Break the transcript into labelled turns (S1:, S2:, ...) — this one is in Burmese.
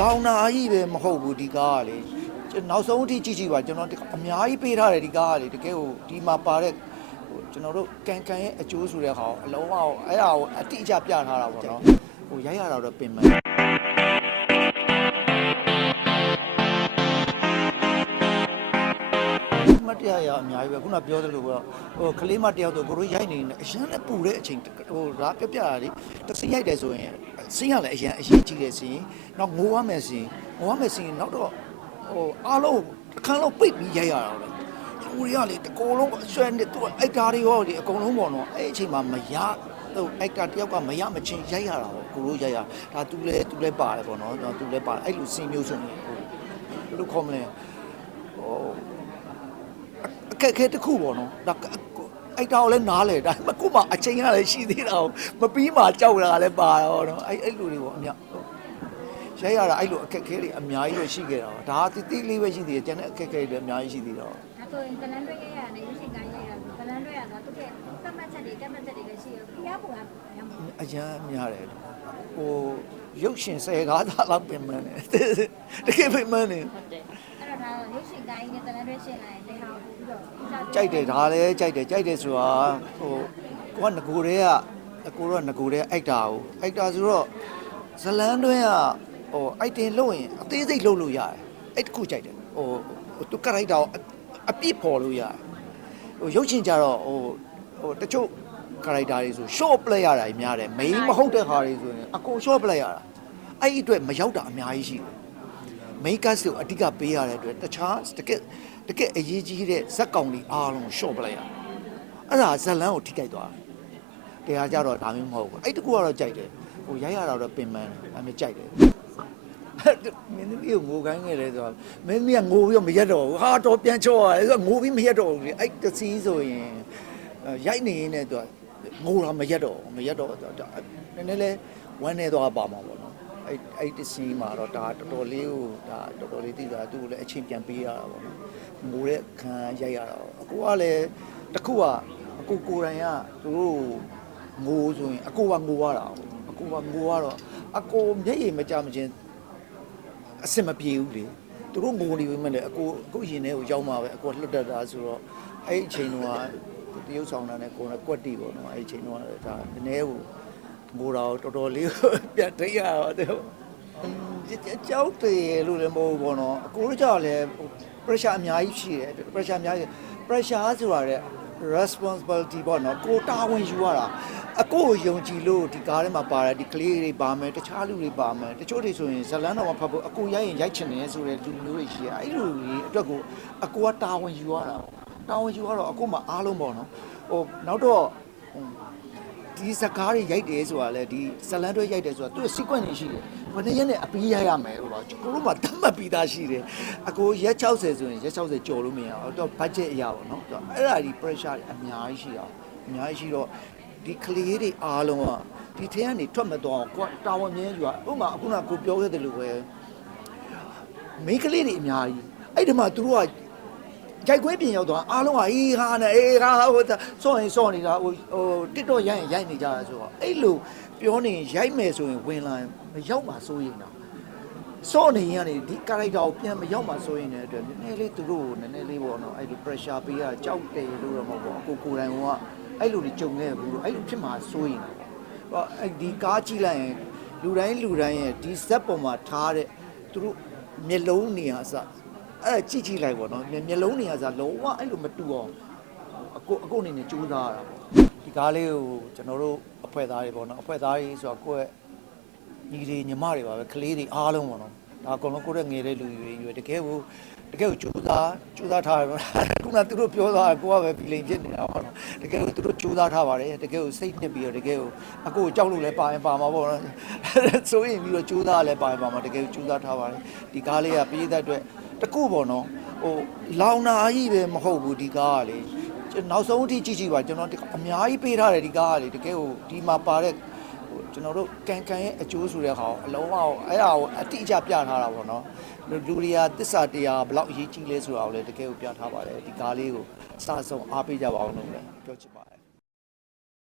S1: လောင်နာကြီးပဲမဟုတ်ဘူးဒီကားကလေကျွန်တော်နောက်ဆုံးအထိကြည့်ကြည့်ပါကျွန်တော်အများကြီးပေးထားတယ်ဒီကားကလေတကယ်ကိုဒီမှာပါတဲ့ဟိုကျွန်တော်တို့ကန်ကန်ရဲ့အကျိုးဆိုတဲ့ဟာကိုအလုံးဝအဲ့ဒါကိုအတိအကျပြထားတာပေါ့နော်ဟိုရိုက်ရတာတော့ပင်မ မတရားရအများကြီးပဲခုနပြောသလိုပေါ့ဟိုကလေးမတယောက်တော့ကိုတို့ရိုက်နေနေအရန်လည်းပူတဲ့အချိန်ဟိုဒါပြပြတာလေတစ်စင်းရိုက်တယ်ဆိုရင်စင်းရလည်းအရန်အရေးကြီးတယ်စင်းနောက်ငိုရမယ်စင်းငိုရမယ်စင်းနောက်တော့ဟိုအားလုံးအခန်းလုံးပိတ်ပြီးရိုက်ရတာပဲလူတွေကလေတကောလုံးအဆွဲနေသူအိုက်တာတွေရောဒီအကုန်လုံးပေါ့နော်အဲ့အချိန်မှာမရဟိုအိုက်တာတယောက်ကမရမချင်းရိုက်ရတာပေါ့ကိုတို့ရိုက်ရဒါသူလည်းသူလည်းပါတယ်ပေါ့နော်သူလည်းပါတယ်အဲ့လိုစင်းမျိုးဆိုရင်ဟိုဘယ်လိုခေါ်မလဲဟို အခက်အခဲတစ်ခုပေါ့နော်ဒါအဲ့တောင်လည်းနားလေဒါပေမဲ့ကို့မှာအချိန်ကလည်းရှိသေးတာကိုမပြီးမှကြောက်တာလည်းပါတော့နော်အဲ့အဲ့လိုတွေပေါ့အမြရိုက်ရတာအဲ့လိုအခက်အခဲတွေအများကြီးပဲရှိခဲ့တာပါဒါတိတိလေးပဲရှိသေးတယ်ကျန်တဲ့အခက်အခဲတွေလည်းအများကြီးရှိသေးတော့
S2: ဒါဆိုရင်ဇလန်တွေရရနဲ့ရုပ်ရှင်ကိုင်းရရဇလန်တွေရတော့သူကသတ်မှတ်ချက်တွေတက်မှတ်ချက်တွေလည်းရှိရဖျားပုံကရမှာ
S1: အရန်များတယ်ဟိုရုပ်ရှင်ဆယ်ကားသားလောက်ပြင်မှန်းတယ်တကယ်ပြင်မှန်းတယ်
S2: ဟုတ်တယ်အဲ့တော့ဒါ ရုပ်ရှင်ကိုင်းနဲ့ဇလန်တွေရှင်းလိုက်ရင်ဒါဟာပို့ပြီးတော့
S1: ကြိုက်တယ်ဒါလည်းကြိုက်တယ်ကြိုက်တယ်ဆိုတာဟိုကိုကငကိုတွေကအကိုတော့ငကိုတွေအိုက်တာကိုအိုက်တာဆိုတော့ဇလန်းတွင်းကဟိုအိုက်တင်လို့ရင်အသေးစိတ်လုပ်လို့ရတယ်အဲ့တခုကြိုက်တယ်ဟိုဟိုသူကရိုက်တာကိုအပြစ်ပေါ်လို့ရတယ်ဟိုရုပ်ရှင်ကြတော့ဟိုဟိုတချို့ character တွေဆို short play ရတာကြီးများတယ် main မဟုတ်တဲ့ဟာတွေဆိုရင်အကုန် short play ရတာအဲ့ဒီအတွက်မရောက်တာအများကြီးရှိတယ် main cast ကိုအဓိကပေးရတဲ့အတွက်တခြားတကယ်တကယ်အရေးကြီးတဲ့ဇက်ကောင်တွေအားလုံး short play ရအဲ့ဒါဇက်လန်းကိုထိခိုက်သွားတယ်တရားကြတော့ဒါမျိုးမဟုတ်ဘူးအဲ့တကူကတော့ကြိုက်တယ်ဟိုရိုက်ရတာတော့ပင်ပန်းတယ်ဒါမျိုးကြိုက်တယ်မင်းတို့ကိုငိုခိုင်းခဲ့တယ်ဆိုတော့မင်းကြီးကငိုပြီးတော့မရက်တော့ဘူးဟာတော့ပြန်ချောရတယ်ဆိုတော့ငိုပြီးမရက်တော့ဘူးလေအဲ့တစီးဆိုရင်ရိုက်နေရင်းနဲ့သူကငိုတာမရက်တော့မရက်တော့နည်းနည်းလေးဝမ်းနေသွားပါမှာပေါ့နော် အဲ့အဲ့တစီးမှာတော့ဒါတော်တော်လေးကိုဒါတော်တော်လေးသိတာသူ့ကိုလည်းအချိန်ပြန်ပေးရတာပေါ့နော်ငိုတဲ့ခံရိုက်ရတာပေါ့အကိုကလည်းတခုကအကိုကိုယ်တိုင်ကသူတို့ငိုဆိုရင်အကိုကငိုရတာအကိုကငိုရတော့အကိုမျက်ရည်မကြမချင်းအဆင်မပြေဘူးလေသူတို့ငိုနေပြီမဲ့လေအကိုအခုရင်ထဲကိုရောက်မှာပဲအကိုလွတ်တတ်တာဆိုတော့အဲ့ဒီအချိန်တုန်းကတရုပ်ဆောင်တာနဲ့ကိုယ်နဲ့ကွက်တီပေါ့နော်အဲ့ဒီအချိန်တုန်းကဒါနည်းနည်းကို ငိုတာကိုတော်တော်လေးကိုပြန်ထိရတော့တယ်ကြောက်တယ်လို့လည်းမဟုတ်ဘူးပေါ့နော်အကိုတို့ကြောက်လည်း pressure အများကြီးရှိတယ် pressure အများကြီး pressure ဆိုတာတဲ့ responsibility ပေါ့နော်ကိုတာဝန်ယူရတာအကိုကိုယုံကြည်လို့ဒီကားထဲမှာပါတယ်ဒီကလေးတွေပါမယ်တခြားလူတွေပါမယ်တချို့တွေဆိုရင်ဇလန်းတော်မှာဖတ်ဖို့အကိုရိုက်ရင်ရိုက်ချင်တယ်ဆိုတဲ့လူမျိုးတွေရှိရအဲ့လိုတွေအတွက်ကိုအကိုကတာဝန်ယူရတာပေါ့တာဝန်ယူရတော့အကိုမှအားလုံးပေါ့နော်ဟိုနောက်တော့ဟို ဒီစကားတွေရိုက်တယ်ဆိုတာလေဒီဇလန်းတွေရိုက်တယ်ဆိုတာသူ့ sequence တွေရှိတယ်ဘယ်နှစ်ရက်နဲ့အပြီးရိုက်ရမယ်ဟိုတော့ကိုတို့မှတတ်မှတ်ပြီးသားရှိတယ်အကိုရက်60ဆိုရင်ရက်60ကျော်လို့မရအောင်တော့ budget အရာပေါ့နော်အဲ့ဒါဒီ pressure တွေအများကြီးရှိတာအများကြီးရှိတော့ဒီကလေးတွေအားလုံးကဒီထဲကနေထွက်မသွားအောင်ကိုကတာဝန်မြဲယူရဥပမာအခုနကကိုပြောခဲ့တယ်လို့ပဲမိန်းကလေးတွေအများကြီးအဲ့ဒီမှာသူတို့က ကြိုက်ခွေးပြင်ရောက်တော့အားလုံးကအေးဟာနဲ့အေးဟာဟိုစောရင်စောနေတာဟိုဟိုတစ်တော့ရိုက်ရင်ရိုက်နေကြတာဆိုတော့အဲ့လိုပြောနေရိုက်မယ်ဆိုရင်ဝင်လာမရောက်ပါစိုးရင်တော့စောနေရင်ကနေဒီကာရိုက်တာကိုပြန်မရောက်ပါစိုးရင်လည်းအတွက်နည်းနည်းလေးသူတို့ကိုနည်းနည်းလေးပေါ့နော်အဲ့လို pressure ပေးရကြောက်တယ်လို့တော့မဟုတ်ဘူးကိုကိုယ်တိုင်ကအဲ့လိုတွေကြုံခဲ့ဘူးလို့အဲ့လိုဖြစ်မှာစိုးရင်တော့အဲ့ဒီကားကြည့်လိုက်ရင်လူတိုင်းလူတိုင်းရဲ့ဒီ set ပေါ်မှာထားတဲ့သူတို့မျက်လုံးနေရာအစ အဲ့ဒါကြည့်ကြည့်လိုက်ပေါ့နော်မျက်မျက်လုံးတွေကစားလုံးဝအဲ့လိုမတူအောင်အကိုအကိုအနေနဲ့ကြိုးစားရတာပေါ့ဒီကားလေးကိုကျွန်တော်တို့အဖွဲ့သားတွေပေါ့နော်အဖွဲ့သားတွေဆိုတော့ကိုယ့်ရဲ့ညီတွေညီမတွေပါပဲကလေးတွေအားလုံးပေါ့နော်ဒါအကုန်လုံးကိုယ့်ရဲ့ငယ်တဲ့လူတွေရွယ်တကယ်ကိုတကယ်ကိုကြိုးစားကြိုးစားထားတယ်ပေါ့ခုနကသူတို့ပြောသွားကိုကပဲ feeling ဖြစ်နေတာပေါ့နော်တကယ်ကိုသူတို့ကြိုးစားထားပါတယ်တကယ်ကိုစိတ်နှစ်ပြီးတော့တကယ်ကိုအကိုကိုကြောက်လို့လည်းပါရင်ပါမှာပေါ့နော်ဆိုရင်ပြီးတော့ကြိုးစားလည်းပါရင်ပါမှာတကယ်ကိုကြိုးစားထားပါတယ်ဒီကားလေးကပြည်သက်အတွက် တကူပေါ့နော်ဟိုလောင်နာကြီးပဲမဟုတ်ဘူးဒီကားကလေကျွန်တော်နောက်ဆုံးအထိကြည့်ကြည့်ပါကျွန်တော်အများကြီးပေးထားတယ်ဒီကားကလေတကယ်ကိုဒီမှာပါတဲ့ဟိုကျွန်တော်တို့ကန်ကန်ရဲ့အကျိုးဆိုတဲ့ဟာကိုအလုံးဝအဲ့ဒါကိုအတိအကျပြထားတာပေါ့နော်လူလူတွေကတစ္ဆာတရားဘယ်လောက်အရေးကြီးလဲဆိုတာကိုလည်းတကယ်ကိုပြထားပါတယ်ဒီကားလေးကိုစဆုံးအားပေးကြပါအောင်လို့လည်းပြောချင်ပါတယ်